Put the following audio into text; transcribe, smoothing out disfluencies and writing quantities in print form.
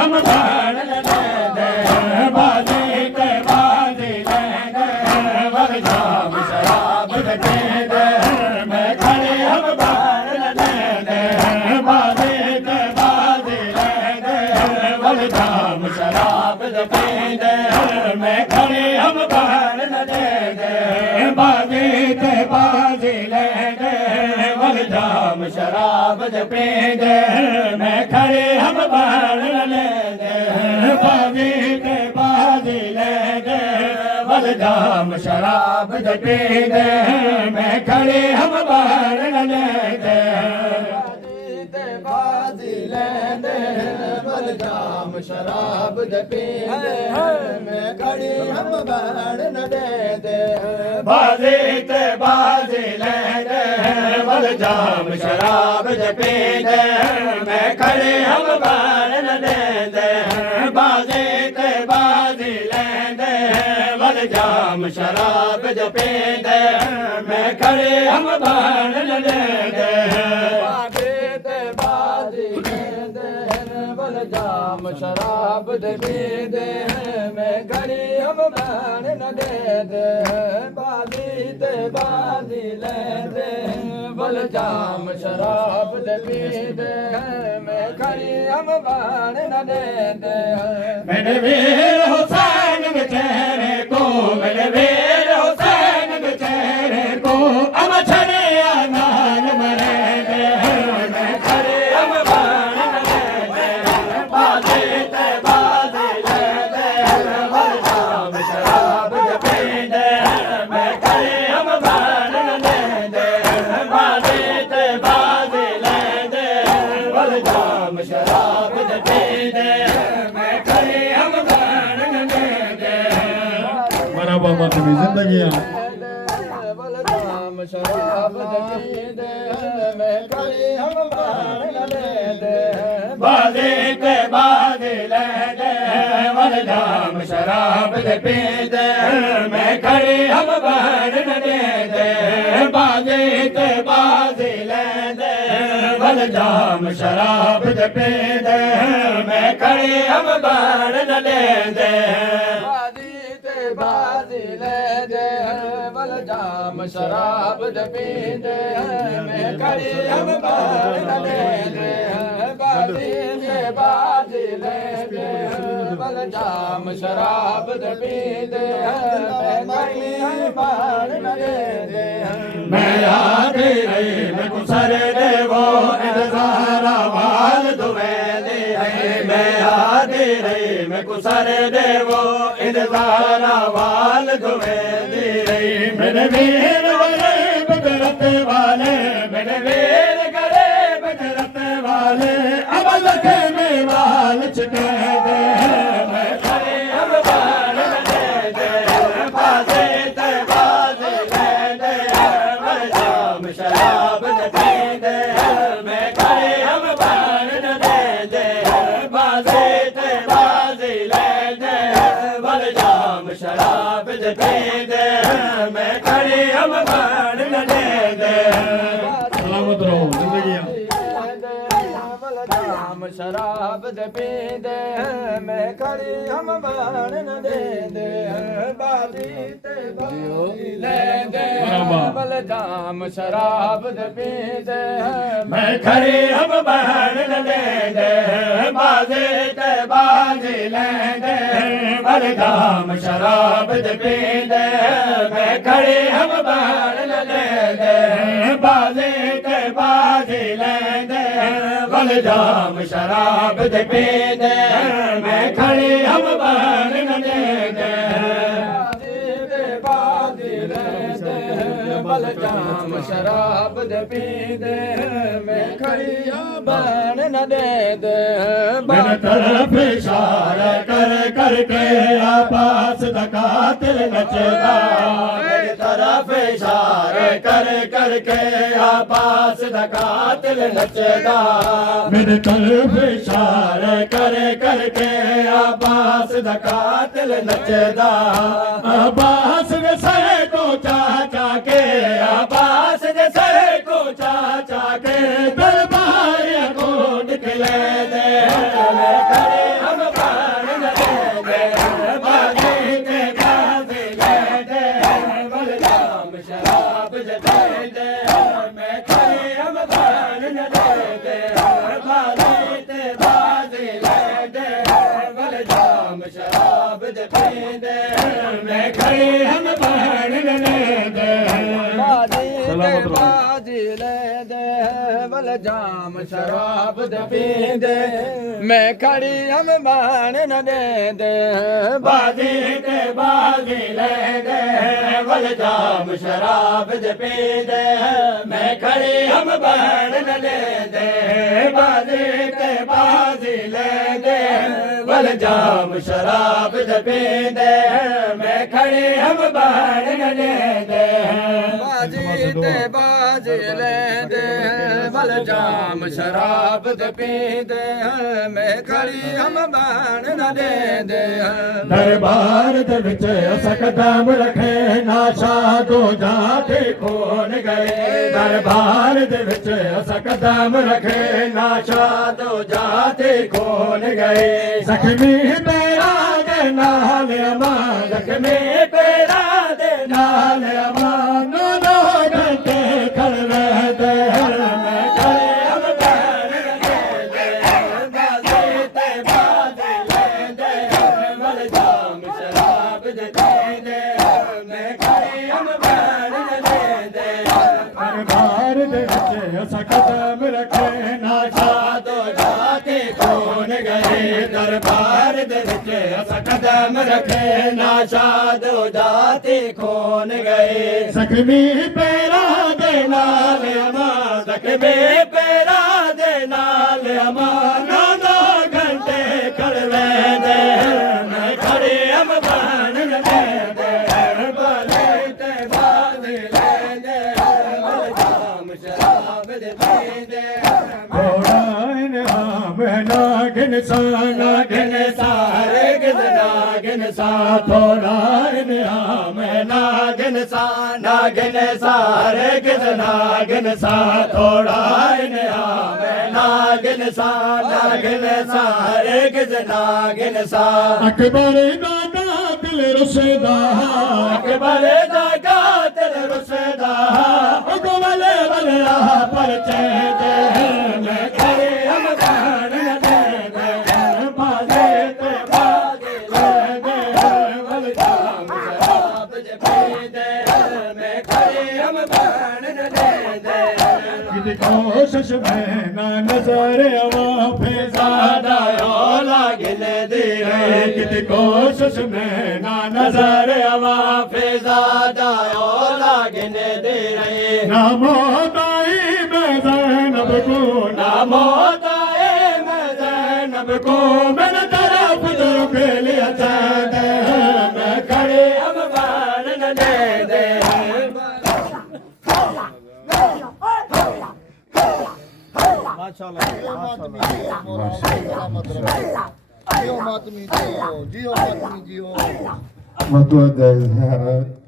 हम बाण ले दे बाजी ते बाजी ले दे वल जाम शराब दे दे मैं खड़े हम बाण ले दे बाजी ते बाजी ले दे वल जाम शराब दे दे मैं खड़े हम बाण ले दे बाजी ते बाजी ले दे वल जाम शराब दे दे मैं खड़े हम बाण ले दे बाजी ते बाजी ले दे वल जाम शराब दे दे मैं खड़े हम बाण ले दे बाजी ते बाजी ले दे वल जाम शराब दे दे मैं खड़े हम बाण ले दे बाजी ते बाजी ले दे वल जाम शराब दे दे मैं खड़े हम बाण ले दे बाजी ते बाजी ले दे वल जाम शराब दे दे मैं खड़े हम बाण ले दे बाजी ते बाजी ले दे वल जाम शराब दे दे मैं खड़े हम बाण ले दे बाजी ते बाजी ले दे वल जाम शराब दे दे मैं खड़ी हम बाण न दे दे मेरे वीर हुसैन बेचारे को मेरे वीर हुसैन बेचारे को हम छड़े नाल मरे दे मैं खड़ी हम बाण न दे दे बाजी ते बाजी ले दे वल जाम शराब दे दे मैं खड़ी हम बाण न दे दे बाजी ते बाजी ले दे वल जाम शराब दे दे मैं खड़े हम बाण ले दे मरहबा मखनी जिंदगी वल जाम शराब दे दे मैं खड़े हम बाण ले दे बाजी ते बाजी ले दे वल जाम शराब दे दे मैं खड़े हम बाण ले दे बाजी ते बाजी ले दे वल जाम शराब दे दे मैं खड़े हम बाण ले दे बाजी ते बाजी ले दे वल जाम शराब दे दे मैं खड़े हम बाण ले दे बाजी ते बाजी ले दे वल जाम शराब दे दे मैं खड़े हम बाण ले दे मैं याद रही मैं गुसर दे वो इंतजार वाल दुए दे मैं याद रही मैं गुसर दे वो इंतजार वाल दुए दे मेरे वीर वाले बगरत वाले मेरे वीर गले बगरत वाले अब लगे में वाल चुके दे मैं खड़े हम बाण ले दे बाजी ते बाजी ले दे वल जाम शराब दे दे मैं खड़े हम बाण ले दे बाजी ते बाजी ले दे वल जाम शराब दे दे मैं खड़े हम बाण ले दे सलामत रहो जिंदगी वल जाम शराब दे दे मैं खड़ी हम बाण ले दे बाजी ते बाजी ले दे वल जाम शराब दे दे मैं खड़ी हम बाण ले दे बाजी ते बाजी ले दे वल जाम शराब दे दे मैं खड़ी हम बाण ले दे बाजी ते बाजी ले दे वल जाम शराब दे दे मैं खड़ी हम बाण ले दे बाजी ले दे वल जाम शराब दे दे मैं खड़ी हम बाण ले दे मैंने तरफ इशारा कर करके आपास दा कातिल नचदा मेरी तरफ इशारे कर करके आपास दा कातिल नचदा मेरे तरफ इशारे करे करके आबास दा कातिल नचदा आबास दे सर को चाचा के आबास दे सर को चाचा के दरबार को निकले दे मैं खड़े हम पींदे मैं खड़े हम बाण लेंदे बाजी ते बाजी लेंदे वल जाम शराब दे पींदे मैं खड़ी हम बाण न देंदे बाजी ते बाजी लेंदे वल जाम शराब दे पींदे मैं खड़े हम बाण न लेंदे बाजी ते बाजी लेंदे वल जाम शराब दे पींदे मैं खड़े हम बाण न लेंदे बाजी ते बाजी लेंदे वल जाम शराब दे पींदे मैं खड़ी हम बाण न देंदे दरबार दे विच असां कदम रखे नाशा तो जाते खोन गए दरबार दे विच असां कदम रखे नाशा तो जाते खोन गए जख्मी पैरा दे नाल अमां जख्मी पैरा दे नाल अमां नो घंटे खड़ रहते मैं खड़े हम बाण लेंदे बाजी ते बाजी लेंदे वल जाम शराब दे पींदे मैं खड़े हम बाण लेंदे दरबार दे विच असां कदम रखे नाशा तो जाते खोन गए दरबार दे विच असां कदम रखे नाशा तो जाते खोन गए जख्मी पैरा दे नाल अमां जख्मी पैरा दे नाल अमां दो घंटे खड़ रहंदे मैं खड़े हम बाण लेंदे बाजी ते बाजी लेंदे वल जाम शराब दे पींदे घोड़ा इनाम नागिन सारे गिन नागिन सा थोड़ा इनाम नागिन सारे गिन नागिन सा थोड़ा इनाम नागिन सारे गिन नागिन सा अकबर दादा दिल रुसदा अकबर दादा दिल रुसदा गोवले वला परचे दे मैं खड़े हम बाण लेंदे बाजे ते बाजे लेंदे वल जाम शराब दे पींदे मैं खड़े हम बाण लेंदे कित कोशिश में ना नजर आवा फैजादा ओला गिले दे कित कोशिश में ना नजर आवा फैजादा ओला गिले दे ना मौत आई मैं ज़ैनब को ना मौत आए मैं ज़ैनब को मैंने तरफ जो के लिया चाहते मैं खड़े हम बाण न लेंदे Matua 10